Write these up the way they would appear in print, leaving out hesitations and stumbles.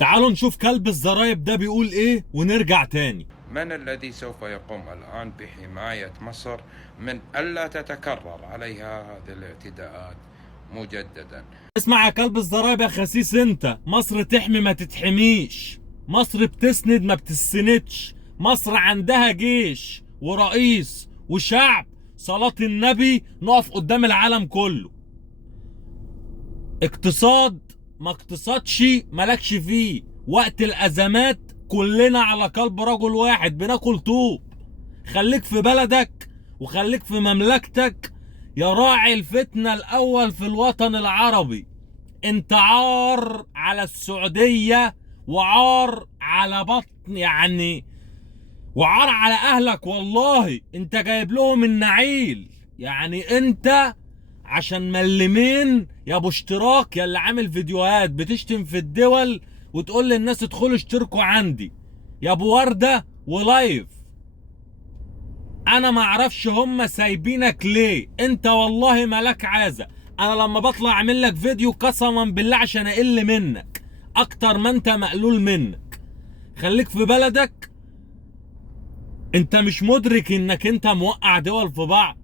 تعالوا نشوف كلب الزرايب ده بيقول ايه ونرجع تاني. من الذي سوف يقوم الآن بحماية مصر من ألا تتكرر عليها هذه الاعتداءات مجددا؟ اسمع يا كلب الزرايب يا خسيس، انت مصر تحمي ما تتحميش، مصر بتسند ما بتسندش، مصر عندها جيش ورئيس وشعب صلاة النبي نقف قدام العالم كله. اقتصاد ما اقتصادش مالكش فيه، وقت الازمات كلنا على قلب رجل واحد بناكل طوب. خليك في بلدك وخليك في مملكتك يا راعي الفتنة الاول في الوطن العربي. انت عار على السعودية وعار على بطن يعني، وعار على اهلك. والله انت جايب لهم النعيل، يعني انت عشان ملمين يا ابو اشتراك يا اللي عامل فيديوهات بتشتم في الدول وتقول للناس ادخلوا اشتركوا عندي يا ابو وردة ولايف. انا ما اعرفش هم سايبينك ليه، انت والله مالك عازة. انا لما بطلع اعمل لك فيديو قسما بالله عشان اقل منك اكتر ما انت مقلول منك. خليك في بلدك. انت مش مدرك انك انت موقع دول في بعض؟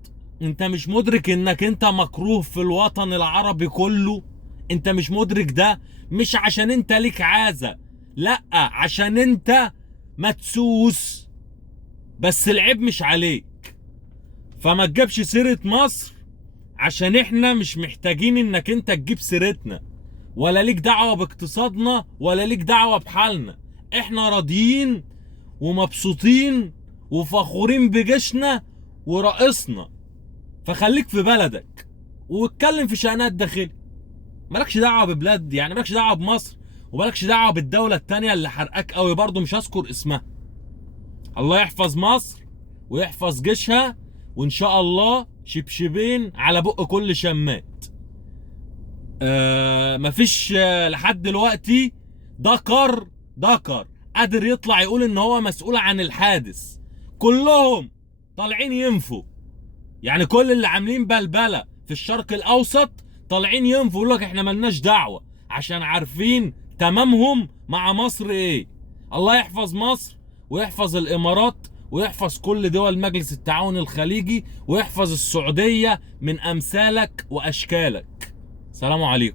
انت مش مدرك انك انت مكروه في الوطن العربي كله؟ انت مش مدرك ده؟ مش عشان انت ليك عازة، لا، عشان انت مدسوس. بس العيب مش عليك، فما تجيبش سيرة مصر عشان احنا مش محتاجين انك انت تجيب سيرتنا، ولا ليك دعوة باقتصادنا ولا ليك دعوة بحالنا. احنا راضيين ومبسوطين وفخورين بجيشنا ورئيسنا. فخليك في بلدك واتكلم في شأنها الداخلي، مالكش دعوة ببلاد، يعني مالكش دعوة بمصر ومالكش دعوة بالدولة التانية اللي حرقاك قوي برضو مش هذكر اسمها. الله يحفظ مصر ويحفظ جيشها، وان شاء الله شبشبين على بق كل شمات. مفيش لحد دلوقتي دكر قادر يطلع يقول ان هو مسؤول عن الحادث. كلهم طالعين ينفوا، يعني كل اللي عاملين بلبله في الشرق الاوسط طالعين ينفوا يقول لك احنا ملناش دعوه، عشان عارفين تمامهم مع مصر ايه. الله يحفظ مصر ويحفظ الامارات ويحفظ كل دول مجلس التعاون الخليجي ويحفظ السعوديه من امثالك واشكالك. سلام عليكم.